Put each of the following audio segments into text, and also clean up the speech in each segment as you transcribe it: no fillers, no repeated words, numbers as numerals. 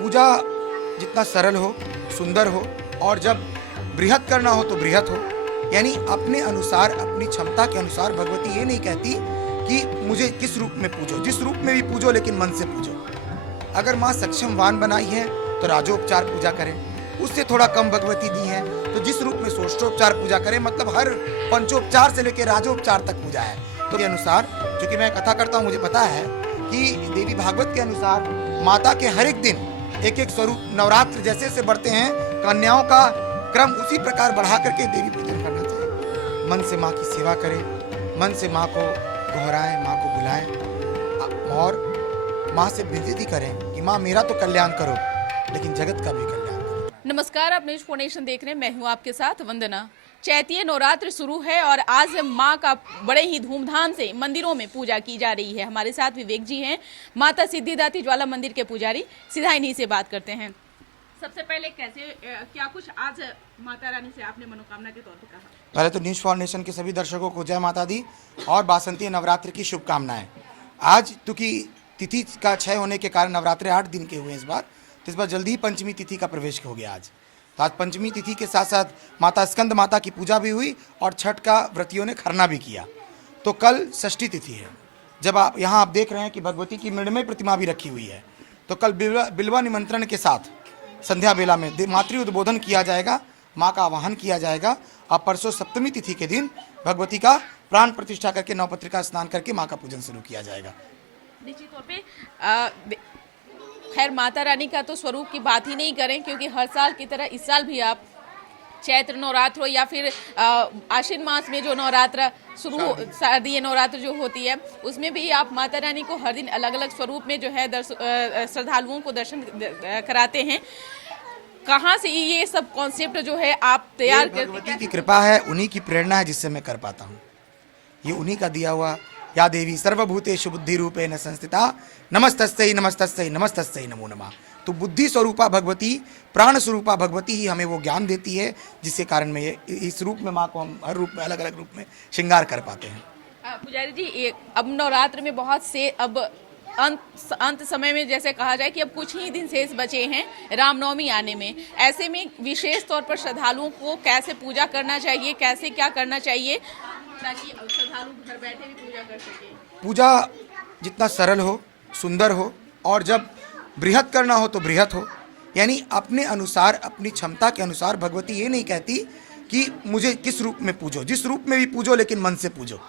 पूजा जितना सरल हो, सुंदर हो और जब बृहत करना हो तो बृहत हो, यानी अपने अनुसार, अपनी क्षमता के अनुसार। भगवती ये नहीं कहती कि मुझे किस रूप में पूजो, जिस रूप में भी पूजो लेकिन मन से पूजो। अगर माँ सक्षमवान बनाई है तो राजोपचार पूजा करें, उससे थोड़ा कम भगवती दी है तो जिस रूप में सोष्टोपचार पूजा करें, मतलब हर पंचोपचार से लेकर राजोपचार तक पूजा है। तो के अनुसार, चूंकि मैं कथा करता हूँ, मुझे पता है कि देवी भागवत के अनुसार माता के हर एक दिन एक एक स्वरूप, नवरात्र जैसे से बढ़ते हैं, कन्याओं का क्रम उसी प्रकार बढ़ा करके देवी पूजन करना चाहिए। मन से माँ की सेवा करें, मन से माँ को दोहराएं, माँ को बुलाएं और माँ से विनती करें कि माँ मेरा तो कल्याण करो लेकिन जगत का भी कल्याण करो। नमस्कार, आप न्यूज फोनेशन देख रहे हैं। मैं हूं आपके साथ वंदना। चैतीय नवरात्र शुरू है और आज माँ का बड़े ही धूमधाम से मंदिरों में पूजा की जा रही है। हमारे साथ विवेक जी हैं, माता सिद्धिदात्री ज्वाला मंदिर के पुजारी। सीधा इन्हीं से बात करते हैं। सबसे पहले क्या कुछ आज माता रानी से आपने मनोकामना के तौर पर कहा? पहले तो न्यूज फाउंडेशन के सभी दर्शकों को जय माता दी और बासंती नवरात्र की शुभकामनाएं। आज क्योंकि तिथि का क्षय होने के कारण नवरात्रे 8 दिन के हुए इस बार, तो इस बार जल्दी ही पंचमी तिथि का प्रवेश हो गया आज। तो आज पंचमी तिथि के साथ साथ माता स्कंद माता की पूजा भी हुई और छठ का व्रतियों ने खरना भी किया। तो कल षष्ठी तिथि है। जब आप यहाँ आप देख रहे हैं कि भगवती की मृण्मय प्रतिमा भी रखी हुई है, तो कल बिल्वा निमंत्रण के साथ संध्या बेला में मातृ उद्बोधन किया जाएगा, माँ का आवाहन किया जाएगा और परसों सप्तमी तिथि के दिन भगवती का प्राण प्रतिष्ठा करके नवपत्रिका स्नान करके माँ का पूजन शुरू किया जाएगा। निश्चित तौर पे खैर माता रानी का तो स्वरूप की बात ही नहीं करें, क्योंकि हर साल की तरह इस साल भी आप चैत्र नवरात्र हो या फिर आश्विन मास में जो नवरात्र शारदीय नवरात्र जो होती है, उसमें भी आप माता रानी को हर दिन अलग अलग स्वरूप में जो है श्रद्धालुओं को दर्शन कराते हैं। कहाँ से ये सब कॉन्सेप्ट जो है आप तैयार करते हैं? भगवती की कृपा है, उन्हीं की प्रेरणा है जिससे मैं कर पाता हूँ। ये उन्हीं का दिया हुआ। या देवी सर्वभूतेषु बुद्धि रूपेण संस्थिता नमस्तस्यै नमस्तस्यै नमस्तस्यै नमो नमः। तो बुद्धि स्वरूपा भगवती, प्राण स्वरूपा भगवती ही हमें वो ज्ञान देती है, जिसके कारण में इस रूप में माँ को हम हर रूप में, अलग अलग रूप में श्रृंगार कर पाते हैं। पुजारी जी, अब नवरात्र में बहुत से अब अंत समय में जैसे कहा जाए कि अब कुछ ही दिन शेष बचे हैं रामनवमी आने में, ऐसे में विशेष तौर पर श्रद्धालुओं को कैसे पूजा करना चाहिए, कैसे क्या करना चाहिए ताकि श्रद्धालु घर बैठे भी पूजा कर सके? पूजा जितना सरल हो, सुंदर हो और जब बृहत करना हो तो बृहत हो, यानी अपने अनुसार, अपनी क्षमता के अनुसार। भगवती ये नहीं कहती कि मुझे किस रूप में पूजो, जिस रूप में भी पूजो लेकिन मन से पूजो।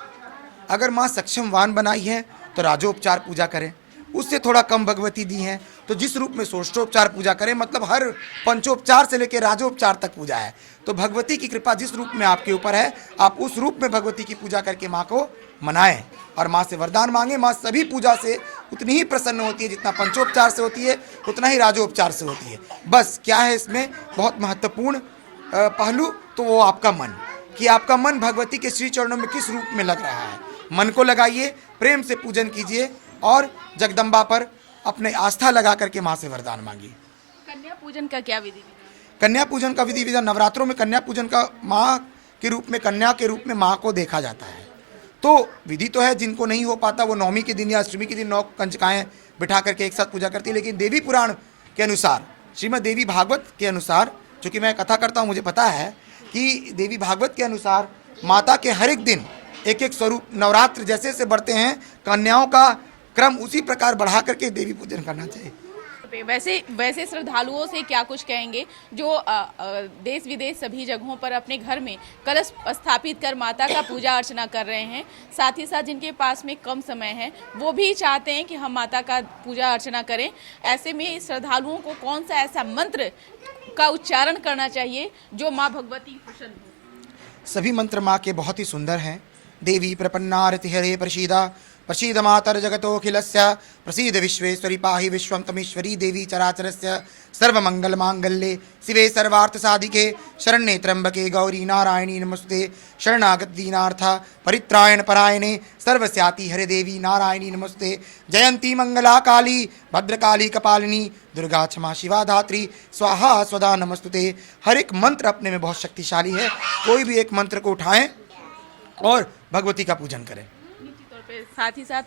अगर माँ सक्षमवान बनाई है तो राजोपचार पूजा करें, उससे थोड़ा कम भगवती दी है तो जिस रूप में सोष्टोपचार पूजा करें, मतलब हर पंचोपचार से लेकर राजोपचार तक पूजा है। तो भगवती की कृपा जिस रूप में आपके ऊपर है, आप उस रूप में भगवती की पूजा करके माँ को मनाएं और माँ से वरदान मांगे। माँ सभी पूजा से उतनी ही प्रसन्न होती है जितना पंचोपचार से होती है, उतना ही राजोपचार से होती है। बस क्या है इसमें बहुत महत्वपूर्ण पहलू, तो वो आपका मन, कि आपका मन भगवती के श्री चरणों में किस रूप में लग रहा है। मन को लगाइए, प्रेम से पूजन कीजिए और जगदम्बा पर अपने आस्था लगा करके माँ से वरदान मांगिए। कन्या पूजन का क्या विधि? कन्या पूजन का विधि विधान, नवरात्रों में कन्या पूजन का माँ के रूप में, कन्या के रूप में माँ को देखा जाता है। तो विधि तो है, जिनको नहीं हो पाता वो नवमी के दिन या अष्टमी के दिन 9 कंजकाएँ बिठा करके एक साथ पूजा करती है। लेकिन देवी पुराण के अनुसार, श्रीमद् देवी भागवत के अनुसार, चूँकि मैं कथा करता हूँ, मुझे पता है कि देवी भागवत के अनुसार माता के हर एक दिन एक एक स्वरूप, नवरात्र जैसे से बढ़ते हैं, कन्याओं का क्रम उसी प्रकार बढ़ा करके देवी पूजन करना चाहिए। वैसे श्रद्धालुओं से क्या कुछ कहेंगे जो देश विदेश सभी जगहों पर अपने घर में कलश स्थापित कर माता का पूजा अर्चना कर रहे हैं, साथ ही साथ जिनके पास में कम समय है वो भी चाहते हैं कि हम माता का पूजा अर्चना करें, ऐसे में श्रद्धालुओं को कौन सा ऐसा मंत्र का उच्चारण करना चाहिए जो माँ भगवती प्रसन्न हो? सभी मंत्र माँ के बहुत ही सुंदर हैं। देवी प्रपन्नारति हरे प्रसीदा प्रसीद मातर जगतोऽखिलस्य प्रसीद विश्वेश्वरी पाहि विश्वं तमीश्वरी देवी चराचरस्य सर्वमंगल मांगल्ये शिवे सर्वार्थ साधिके शरण्ये त्र्यंबके गौरी नारायणी नमस्ते शरणागत दीनार्थ परित्रायण परायणे सर्वस्याति हरे देवी नारायणी नमस्ते जयंती मंगला काली भद्रकाली कपालिनी दुर्गा क्षमा शिवा धात्री स्वाहा स्वदा नमस्तुते। हर एक मंत्र अपने में बहुत शक्तिशाली है। कोई भी एक मंत्र को उठाएं और भगवती का पूजन करें। साथ ही साथ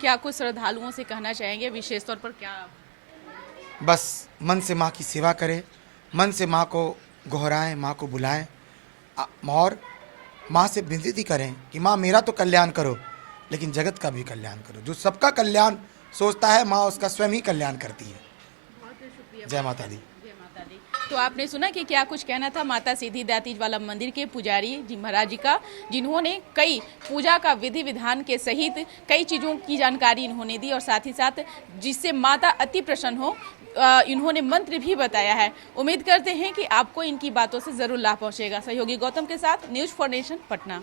क्या कुछ श्रद्धालुओं से कहना चाहेंगे, विशेष तौर पर क्या? बस मन से माँ की सेवा करें, मन से माँ को गोहराएं, माँ को बुलाएं और माँ से विनती करें कि माँ मेरा तो कल्याण करो लेकिन जगत का भी कल्याण करो। जो सबका कल्याण सोचता है माँ उसका स्वयं ही कल्याण करती है। जय माता दी। जय माता दी। तो आपने सुना कि क्या कुछ कहना था माता सिद्धिदात्री वाला मंदिर के पुजारी जी महाराज जी का, जिन्होंने कई पूजा का विधि विधान के सहित कई चीज़ों की जानकारी इन्होंने दी और साथ ही साथ जिससे माता अति प्रसन्न हो इन्होंने मंत्र भी बताया है। उम्मीद करते हैं कि आपको इनकी बातों से जरूर लाभ पहुंचेगा। सहयोगी गौतम के साथ न्यूज़ फॉर नेशन, पटना।